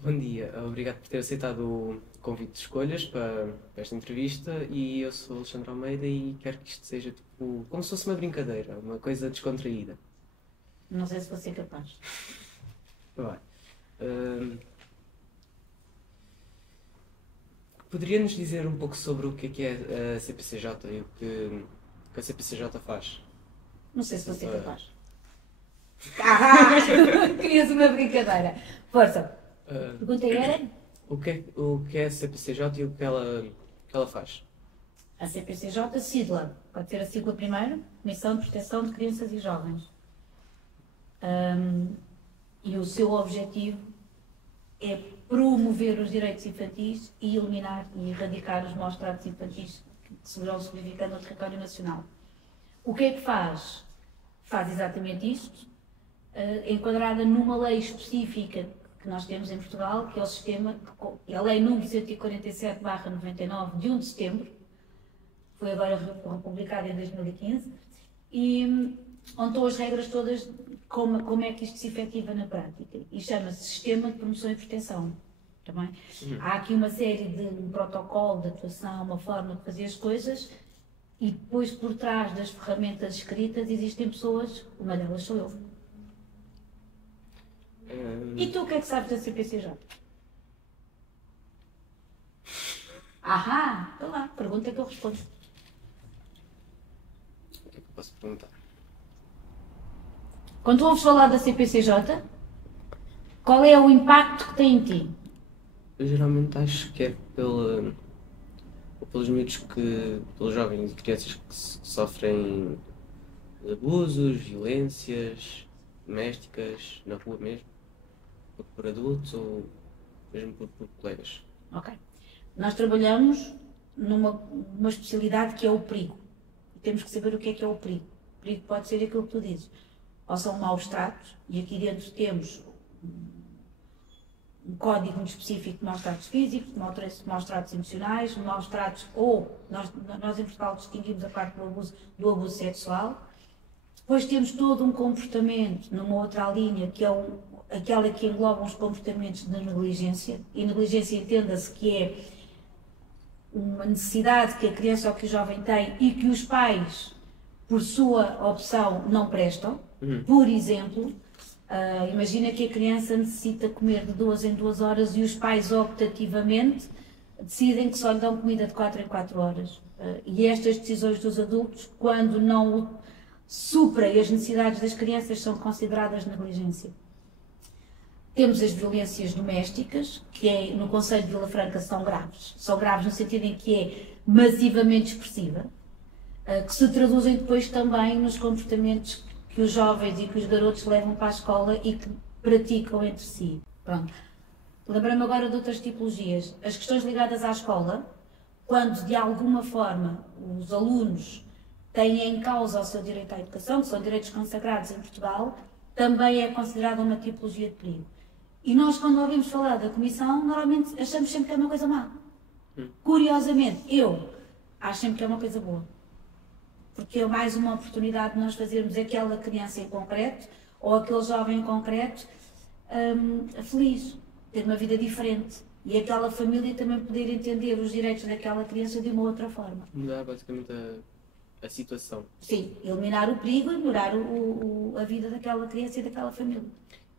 Bom dia, obrigado por ter aceitado o convite de escolhas para esta entrevista e eu sou Alexandre Almeida e quero que isto seja tipo, como se fosse uma brincadeira, uma coisa descontraída. Não sei se vou ser capaz. Vai. Ahm, Poderia-nos dizer um pouco sobre o que é a CPCJ e o que a CPCJ faz? Não sei se vou ser capaz. Ah! Querias uma brincadeira. Força. Ah, A pergunta era: o que é a CPCJ e o que ela faz? a CPCJ, sigla. Pode ser a sigla primeiro: Comissão de Proteção de Crianças e Jovens. E o seu objetivo é promover os direitos infantis e eliminar e erradicar os maus tratos infantis que se vão verificando no território nacional. O que é que faz? Faz exatamente isto, enquadrada numa lei específica que nós temos em Portugal, que é o sistema, é a Lei número 147/99, de 1 de setembro, foi agora republicada em 2015, e onde estão as regras todas de como é que isto se efetiva na prática. E chama-se Sistema de Promoção e Proteção. Também. Há aqui uma série de um protocolo de atuação, uma forma de fazer as coisas, e depois por trás das ferramentas escritas existem pessoas, uma delas sou eu. E tu o que é que sabes da CPCJ? Ahá, então lá, pergunta que eu respondo. O que é que eu posso perguntar? Quando tu ouves falar da CPCJ, qual é o impacto que tem em ti? Eu geralmente acho que é pelos miúdos pelos jovens e crianças que sofrem abusos, violências domésticas, na rua mesmo, por adultos ou mesmo por colegas. Ok. Nós trabalhamos numa especialidade que é o perigo. E temos que saber o que é o perigo. O perigo pode ser aquilo que tu dizes. Ou são maus tratos, e aqui dentro temos um código muito específico de maus tratos físicos, de maus tratos emocionais, maus tratos, ou nós em Portugal distinguimos a parte do abuso sexual. Depois temos todo um comportamento numa outra linha, que é aquela que engloba os comportamentos de negligência, e negligência entenda-se que é uma necessidade que a criança ou que o jovem tem e que os pais, por sua opção, não prestam. Por exemplo, imagina que a criança necessita comer de 2 em 2 horas e os pais optativamente decidem que só lhe dão comida de 4 em 4 horas. E estas decisões dos adultos, quando não suprem as necessidades das crianças, são consideradas negligência. Temos as violências domésticas, que no Conselho de Vila Franca são graves. São graves no sentido em que é massivamente expressiva, que se traduzem depois também nos comportamentos que os jovens e que os garotos levam para a escola e que praticam entre si. Pronto. Lembrando-me agora de outras tipologias. As questões ligadas à escola, quando de alguma forma os alunos têm em causa o seu direito à educação, que são direitos consagrados em Portugal, também é considerada uma tipologia de perigo. E nós, quando ouvimos falar da Comissão, normalmente achamos sempre que é uma coisa má. Curiosamente, eu acho sempre que é uma coisa boa. Porque é mais uma oportunidade de nós fazermos aquela criança em concreto, ou aquele jovem em concreto, feliz, ter uma vida diferente. E aquela família também poder entender os direitos daquela criança de uma outra forma. Mudar basicamente a situação. Sim, eliminar o perigo e melhorar a vida daquela criança e daquela família.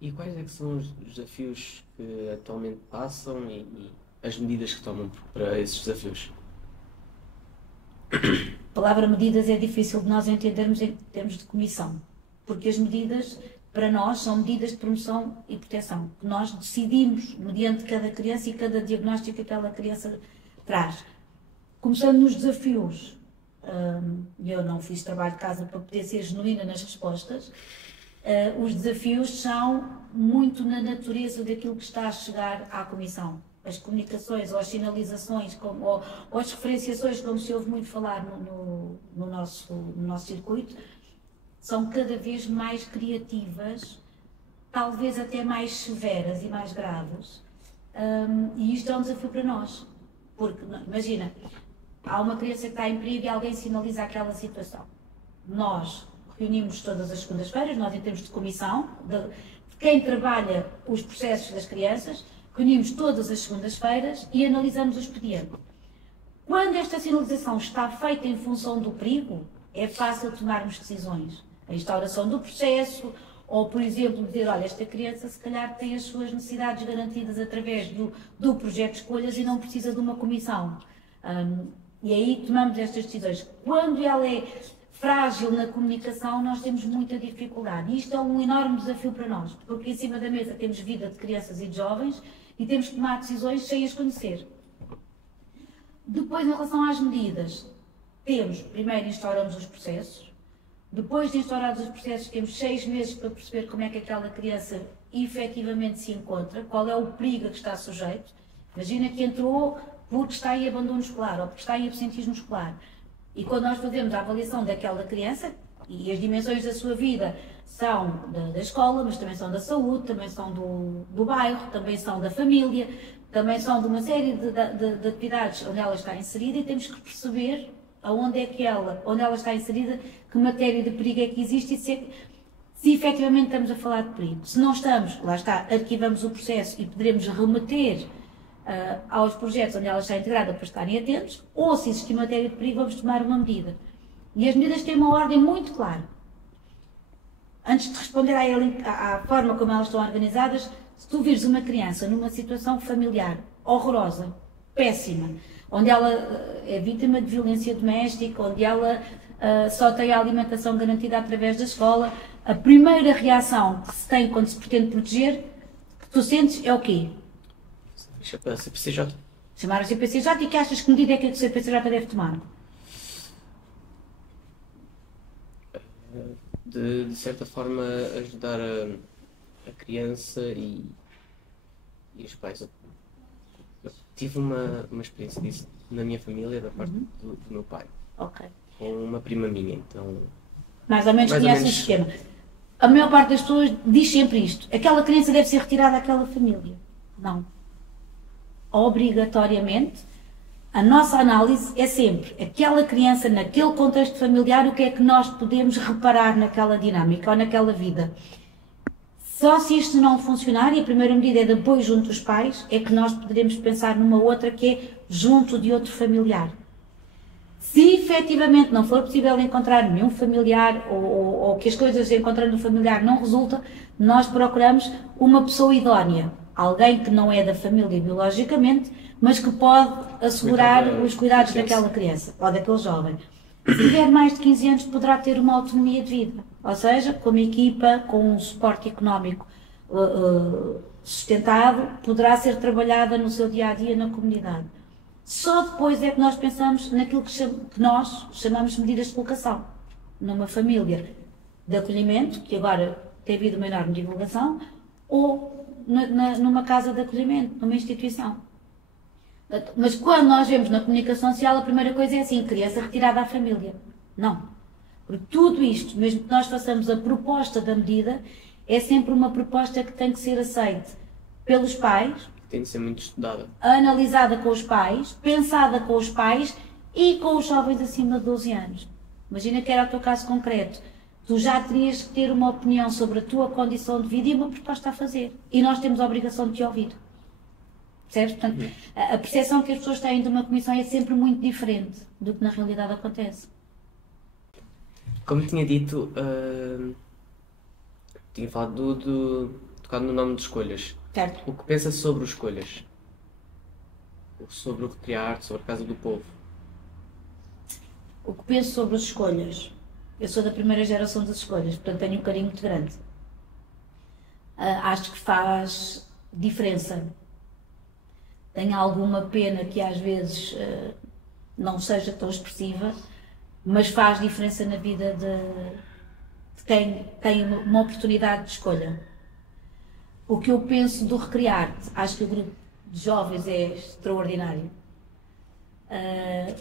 E quais é que são os desafios que atualmente passam e as medidas que tomam para esses desafios? A palavra medidas é difícil de nós entendermos em termos de comissão, porque as medidas, para nós, são medidas de promoção e proteção, que nós decidimos mediante cada criança e cada diagnóstico que aquela criança traz. Começando nos desafios, eu não fiz trabalho de casa para poder ser genuína nas respostas, os desafios são muito na natureza daquilo que está a chegar à comissão. As comunicações ou as sinalizações ou as referenciações, como se ouve muito falar no nosso circuito, são cada vez mais criativas, talvez até mais severas e mais graves. E isto é um desafio para nós, porque, imagina, há uma criança que está em perigo e alguém sinaliza aquela situação. Nós reunimos todas as segundas-feiras, nós em termos de comissão, de quem trabalha os processos das crianças, reunimos todas as segundas-feiras e analisamos o expediente. Quando esta sinalização está feita em função do perigo, é fácil tomarmos decisões. A instauração do processo, ou, por exemplo, dizer, olha, esta criança se calhar tem as suas necessidades garantidas através do projeto de escolhas e não precisa de uma comissão. E aí tomamos estas decisões. Quando ela é frágil na comunicação, nós temos muita dificuldade. E isto é um enorme desafio para nós, porque em cima da mesa temos vida de crianças e de jovens e temos que tomar decisões sem as conhecer. Depois, em relação às medidas, primeiro instauramos os processos. Depois de instaurados os processos, temos 6 meses para perceber como é que aquela criança efetivamente se encontra, qual é o perigo a que está sujeito. Imagina que entrou porque está em abandono escolar ou porque está em absentismo escolar. E quando nós fazemos a avaliação daquela criança, e as dimensões da sua vida são da escola, mas também são da saúde, também são do bairro, também são da família, também são de uma série de atividades onde ela está inserida, e temos que perceber onde ela está inserida, que matéria de perigo é que existe e se efetivamente estamos a falar de perigo. Se não estamos, lá está, arquivamos o processo e poderemos remeter aos projetos onde ela está integrada para estarem atentos, ou se existir matéria de perigo, vamos tomar uma medida. E as medidas têm uma ordem muito clara. Antes de responder à forma como elas estão organizadas, se tu vires uma criança numa situação familiar horrorosa, péssima, onde ela é vítima de violência doméstica, onde ela só tem a alimentação garantida através da escola, a primeira reação que se tem quando se pretende proteger, que tu sentes, é o quê? A CPCJ. Chamar a CPCJ, e que achas que medida é que a CPCJ deve tomar? De certa forma, ajudar a criança e os pais. Eu tive uma experiência disso na minha família, da parte do meu pai. Ok. Com uma prima minha, então... Mais ou menos conhece o sistema. A maior parte das pessoas diz sempre isto. Aquela criança deve ser retirada daquela família. Não. Obrigatoriamente, a nossa análise é sempre aquela criança, naquele contexto familiar, o que é que nós podemos reparar naquela dinâmica ou naquela vida. Só se isto não funcionar, e a primeira medida é de apoio junto dos pais, é que nós poderemos pensar numa outra que é junto de outro familiar. Se efetivamente não for possível encontrar nenhum familiar ou que as coisas encontrando o familiar não resultam, nós procuramos uma pessoa idónea. Alguém que não é da família biologicamente, mas que pode assegurar os cuidados daquela criança ou daquele jovem. Se tiver mais de 15 anos, poderá ter uma autonomia de vida, ou seja, como equipa, com um suporte económico sustentado, poderá ser trabalhada no seu dia-a-dia na comunidade. Só depois é que nós pensamos naquilo que nós chamamos de medidas de colocação, numa família de acolhimento, que agora tem havido uma enorme divulgação, ou numa casa de acolhimento, numa instituição. Mas quando nós vemos na comunicação social, a primeira coisa é assim, criança retirada à família. Não. Porque tudo isto, mesmo que nós façamos a proposta da medida, é sempre uma proposta que tem que ser aceite pelos pais, tem de ser muito estudada, analisada com os pais, pensada com os pais e com os jovens acima de 12 anos. Imagina que era o teu caso concreto. Tu já terias que ter uma opinião sobre a tua condição de vida e uma proposta a fazer. E nós temos a obrigação de te ouvir. Percebes? Portanto, a percepção que as pessoas têm de uma comissão é sempre muito diferente do que na realidade acontece. Como tinha dito, tinha falado tocado no nome de escolhas. Certo. O que pensa sobre os escolhas? Sobre o Recriarte, sobre a Casa do Povo? O que penso sobre as escolhas? Eu sou da primeira geração das escolhas, portanto tenho um carinho muito grande. Acho que faz diferença. Tenho alguma pena que às vezes não seja tão expressiva, mas faz diferença na vida de quem tem uma oportunidade de escolha. O que eu penso do Recriarte, acho que o grupo de jovens é extraordinário.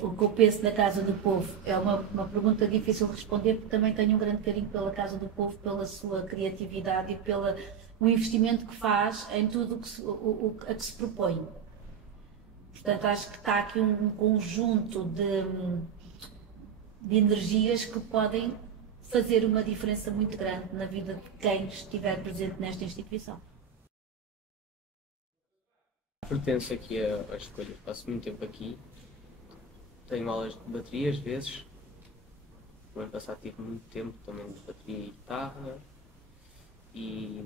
O que eu penso da Casa do Povo é uma pergunta difícil de responder, porque também tenho um grande carinho pela Casa do Povo, pela sua criatividade e pelo investimento que faz em tudo a que se propõe. Portanto, acho que está aqui um conjunto de energias que podem fazer uma diferença muito grande na vida de quem estiver presente nesta instituição. pertenço aqui às escolhas, passo muito tempo aqui. Tenho aulas de bateria às vezes. No ano passado tive muito tempo também de bateria e guitarra. E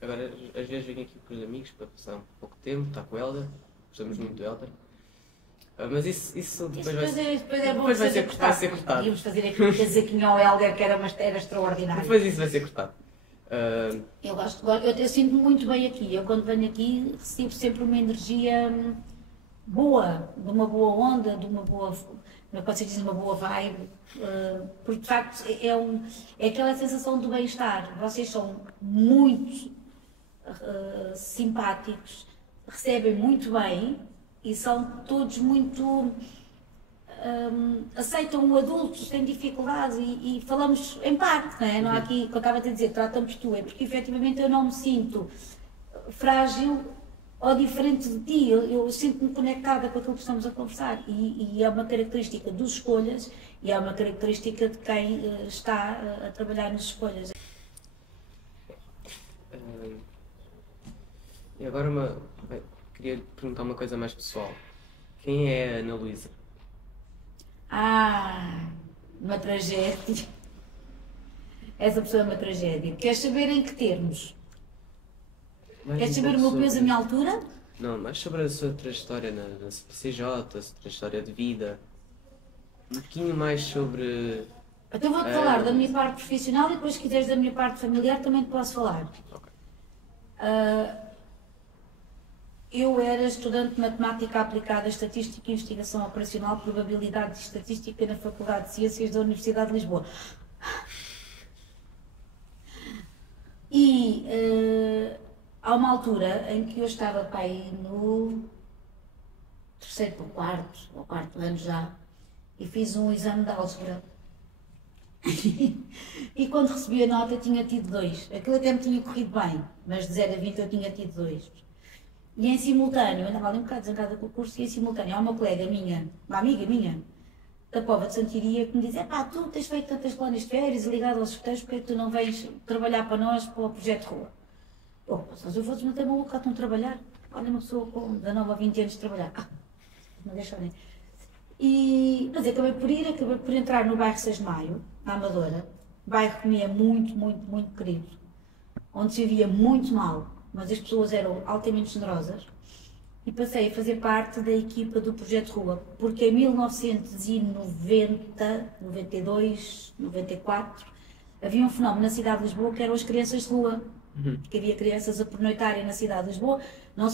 agora às vezes venho aqui com os amigos para passar um pouco de tempo, estar com o Helder. Gostamos muito do Helder. Mas isso depois vai ser cortado. Íamos fazer aqui um casaquinho ao Helder que era extraordinário. Depois isso vai ser cortado. Eu sinto-me muito bem aqui. Eu quando venho aqui recebo sempre uma energia boa, de uma boa onda, de uma boa, não pode ser dizer uma boa vibe, porque de facto é aquela sensação de bem-estar. Vocês são muito simpáticos, recebem muito bem e são todos muito aceitam o adulto sem dificuldades e falamos em parte, não é? Não há aqui, que eu estava a dizer, tratamos tu, é porque efetivamente eu não me sinto frágil ou diferente de ti, eu sinto-me conectada com aquilo que estamos a conversar e é uma característica dos escolhas e é uma característica de quem está a trabalhar nas escolhas. E agora queria perguntar uma coisa mais pessoal. Quem é a Ana Luísa? Uma tragédia. Essa pessoa é uma tragédia. Queres saber em que termos? Queres saber o meu peso, a minha altura? Não, mas sobre a sua trajetória na CPCJ, a sua trajetória de vida. Um pouquinho mais sobre... Então vou-te falar da minha parte profissional e depois se quiseres da minha parte familiar também te posso falar. Okay. Eu era estudante de Matemática Aplicada, Estatística e Investigação Operacional, Probabilidade e Estatística na Faculdade de Ciências da Universidade de Lisboa. E há uma altura em que eu estava para aí no terceiro ou quarto ano já, e fiz um exame de álgebra. E quando recebi a nota tinha tido 2. Aquilo até me tinha corrido bem, mas de 0 a 20 eu tinha tido 2. E em simultâneo, eu andava ali um bocado zangada com o curso, e em simultâneo há uma colega minha, uma amiga minha, da Póvoa de Santiria, que me diz: tu tens feito tantas colónias de férias e ligado aos escuteiros, porque é que tu não vens trabalhar para nós, para o projeto de rua? Se eu fosse meter uma boca, estão a trabalhar. Olha, uma pessoa com 19 a 20 anos de trabalhar. Não deixarem. Mas acabei por entrar no bairro 6 de Maio, na Amadora, bairro que me é muito, muito, muito querido, onde se vivia muito mal, mas as pessoas eram altamente generosas, e passei a fazer parte da equipa do Projeto Rua, porque em 1990, 92, 94, havia um fenómeno na cidade de Lisboa que eram as crianças de rua, que havia crianças a pernoitarem na cidade de Lisboa, não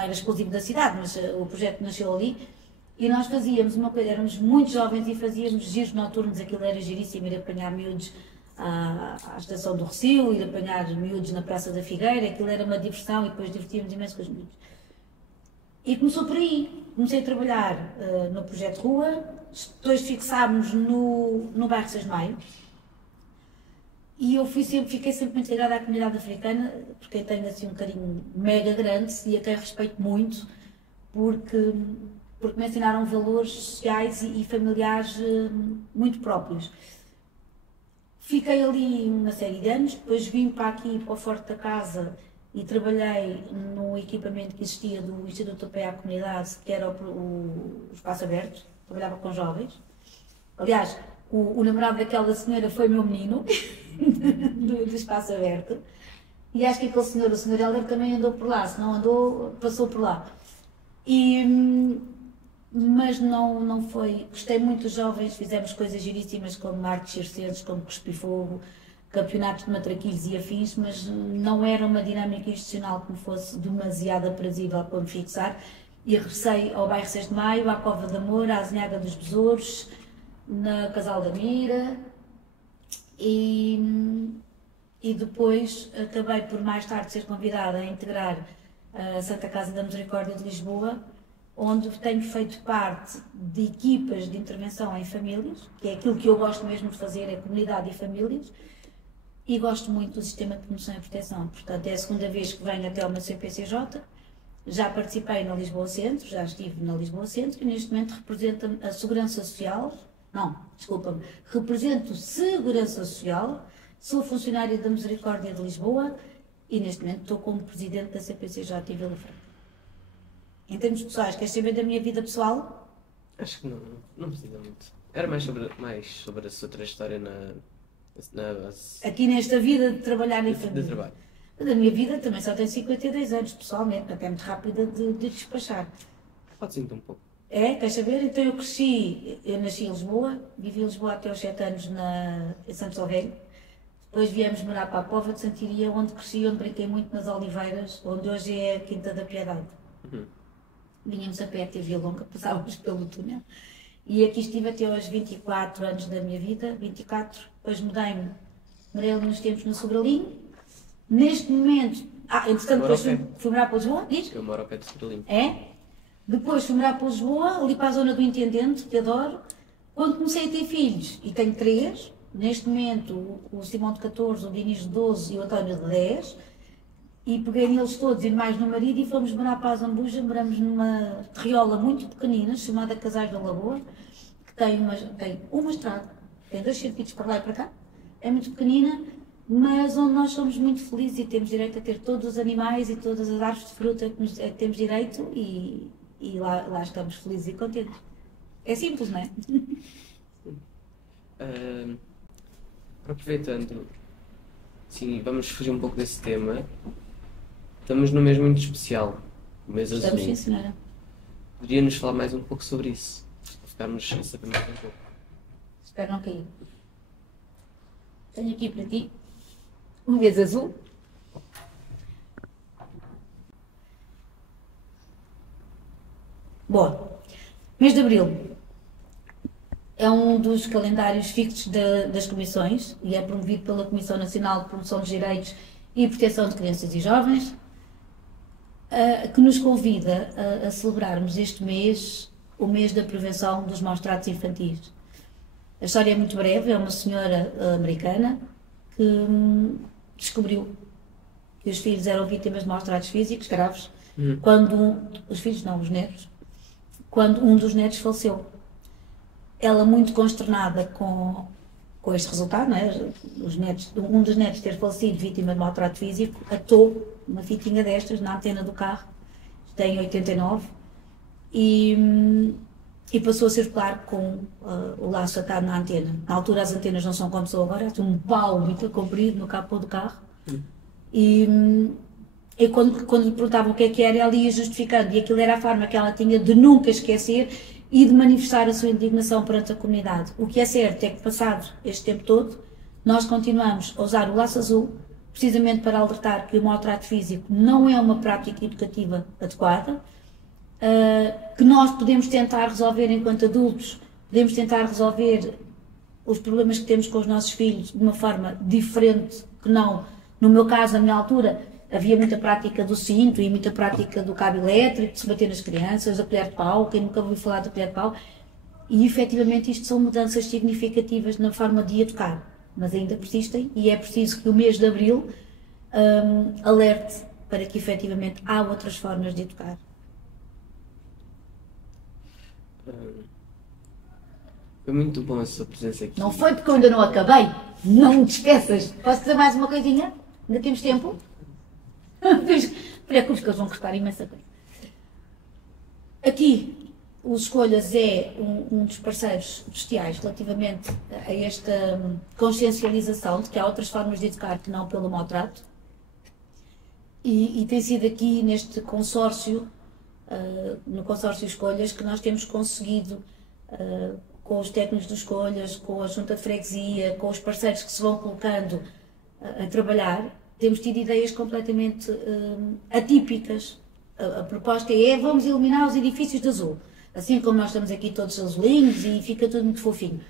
era exclusivo da cidade, mas o projeto nasceu ali, e nós fazíamos uma coisa, éramos muito jovens e fazíamos giros noturnos, aquilo era giríssimo, ir apanhar miúdos à estação do Recio, ir apanhar miúdos na Praça da Figueira, aquilo era uma diversão e depois divertíamos imenso com os miúdos. E começou por aí, comecei a trabalhar no Projeto Rua, depois fixámos no bairro 6 de Maio, e eu fiquei sempre muito ligada à comunidade africana, porque tenho assim um carinho mega grande e a quem respeito muito, porque me ensinaram valores sociais e familiares muito próprios. Fiquei ali uma série de anos, depois vim para aqui, para o Forte da Casa, e trabalhei no equipamento que existia do Instituto Apoio à Comunidade, que era o Espaço Aberto, trabalhava com jovens. Aliás, o namorado daquela senhora foi meu menino, do Espaço Aberto, e acho que aquele senhor, o senhor Helder, também andou por lá, se não andou, passou por lá. Mas não foi. Gostei muito dos jovens, fizemos coisas giríssimas como artes circenses, como cuspir-fogo, campeonatos de matraquilhos e afins, mas não era uma dinâmica institucional que me fosse demasiado aprazível para me fixar. E regressei ao bairro 6 de Maio, à Cova de Amor, à Azinhaga dos Besouros, na Casal da Mira, e depois acabei por mais tarde ser convidada a integrar a Santa Casa da Misericórdia de Lisboa, onde tenho feito parte de equipas de intervenção em famílias, que é aquilo que eu gosto mesmo de fazer, é comunidade e famílias, e gosto muito do sistema de promoção e proteção. Portanto, é a segunda vez que venho até uma CPCJ, já participei na Lisboa Centro, já estive na Lisboa Centro, e neste momento represento a Segurança Social, represento Segurança Social, sou funcionária da Misericórdia de Lisboa, e neste momento estou como presidente da CPCJ em Vila Franca. Em termos pessoais, queres saber da minha vida pessoal? Acho que não precisa muito. Era mais sobre a sua trajetória Aqui nesta vida de trabalhar em de família. trabalho. Da minha vida também só tenho 52 anos, pessoalmente, portanto é muito rápida de despachar. Pode ser então um pouco. É, queres saber? Então eu nasci em Lisboa, vivi em Lisboa até aos 7 anos em Santo Salgueiro. Depois viemos morar para a Póvoa de Santiria, onde cresci, onde brinquei muito nas Oliveiras, onde hoje é a Quinta da Piedade. Vinhamos a pé até Via Longa, passávamos pelo túnel. E aqui estive até aos 24 anos da minha vida, 24, depois mudei-me, morei ali uns tempos no Sobralinho. Neste momento, entretanto depois fui morar para Lisboa, diz? Eu moro ao pé de Sobralinho. É? Depois fui morar para Lisboa, ali para a zona do Intendente, que adoro. Quando comecei a ter filhos, e tenho 3, neste momento o Simão de 14, o Dinis de 12 e o António de 10, e peguei neles todos e mais no marido e fomos morar para a Zambuja. Moramos numa terriola muito pequenina, chamada Casais da Lagoa, que tem uma estrada, tem 2 circuitos para lá e para cá, é muito pequenina, mas onde nós somos muito felizes e temos direito a ter todos os animais e todas as árvores de fruta que temos direito e lá estamos felizes e contentes. É simples, não é? Aproveitando, sim, vamos fugir um pouco desse tema. Estamos num mês muito especial, o mês azul. Estamos, sim, senhora. Poderia-nos falar mais um pouco sobre isso? Para ficarmos a saber mais um pouco. Espero não cair. Tenho aqui para ti um mês azul. Bom, mês de Abril é um dos calendários fixos das comissões e é promovido pela Comissão Nacional de Promoção dos Direitos e Proteção de Crianças e Jovens, que nos convida a celebrarmos este mês, o mês da prevenção dos maus-tratos infantis. A história é muito breve, é uma senhora americana que descobriu que os filhos eram vítimas de maus-tratos físicos graves, os filhos não, os netos, quando um dos netos faleceu. Ela, muito consternada com este resultado, não é? Um dos netos ter falecido vítima de maltrato físico, atou uma fitinha destas na antena do carro, tem 89, e passou a circular com o laço atado na antena. Na altura as antenas não são como são agora, é um pau muito comprido no capô do carro. E quando lhe perguntavam o que era, ela ia justificando, e aquilo era a forma que ela tinha de nunca esquecer e de manifestar a sua indignação perante a comunidade. O que é certo é que, passado este tempo todo, nós continuamos a usar o laço azul, precisamente para alertar que o maltrato físico não é uma prática educativa adequada, que nós podemos tentar resolver enquanto adultos, podemos tentar resolver os problemas que temos com os nossos filhos de uma forma diferente que não, no meu caso, na minha altura, havia muita prática do cinto e muita prática do cabo elétrico, de se bater nas crianças, da colher de pau, quem nunca ouviu falar da colher de pau, e efetivamente isto são mudanças significativas na forma de educar, mas ainda persistem e é preciso que o mês de Abril alerte para que efetivamente há outras formas de educar. Foi muito bom a sua presença aqui. Não foi porque eu ainda não acabei, não te esqueças. Posso dizer mais uma coisinha? Ainda temos tempo? Preocupes que eles vão gostar imensa coisa. Aqui, os Escolhas é um dos parceiros bestiais relativamente a esta consciencialização de que há outras formas de educar que não pelo maltrato. E tem sido aqui neste consórcio, no consórcio Escolhas, que nós temos conseguido, com os técnicos de Escolhas, com a junta de freguesia, com os parceiros que se vão colocando a trabalhar, temos tido ideias completamente atípicas. A proposta é: vamos eliminar os edifícios de azul, assim como nós estamos aqui todos azulinhos e fica tudo muito fofinho.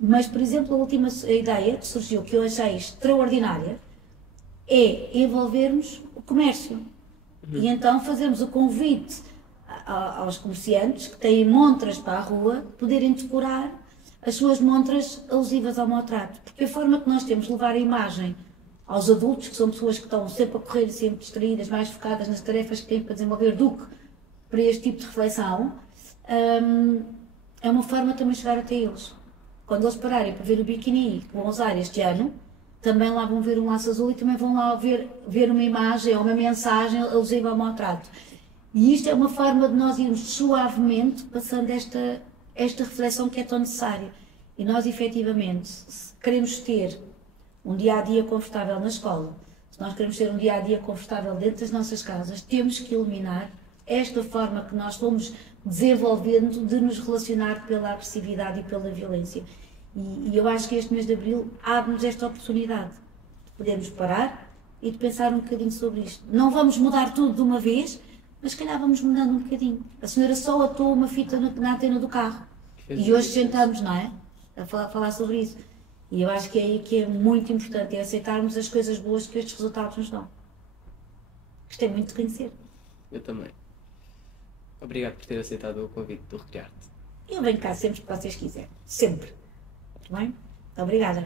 Mas, por exemplo, a última ideia que surgiu, que eu achei extraordinária, é envolvermos o comércio. E então fazermos o convite aos comerciantes que têm montras para a rua poderem decorar as suas montras alusivas ao maltrato. Porque a forma que nós temos de levar a imagem aos adultos, que são pessoas que estão sempre a correr, sempre distraídas, mais focadas nas tarefas que têm para desenvolver do que para este tipo de reflexão, é uma forma também de chegar até eles. Quando eles pararem para ver o biquíni que vão usar este ano, também lá vão ver um laço azul e também vão lá ver uma imagem ou uma mensagem alusiva ao maltrato. E isto é uma forma de nós irmos suavemente passando esta reflexão que é tão necessária. E nós, efetivamente, se queremos ter um dia-a-dia confortável na escola, se nós queremos ter um dia-a-dia confortável dentro das nossas casas, temos que eliminar esta forma que nós fomos desenvolvendo de nos relacionar pela agressividade e pela violência. E eu acho que este mês de Abril abre-nos esta oportunidade de podermos parar e de pensar um bocadinho sobre isto. Não vamos mudar tudo de uma vez, mas se calhar vamos mudando um bocadinho. A senhora só atou uma fita na antena do carro. E hoje sentamos, não é? A falar sobre isso. E eu acho que é aí que é muito importante, é aceitarmos as coisas boas que estes resultados nos dão. Gostei muito de conhecer. Eu também. Obrigado por ter aceitado o convite do Recriarte. Eu venho cá sempre que vocês quiserem. Sempre. Muito bem? Muito obrigada.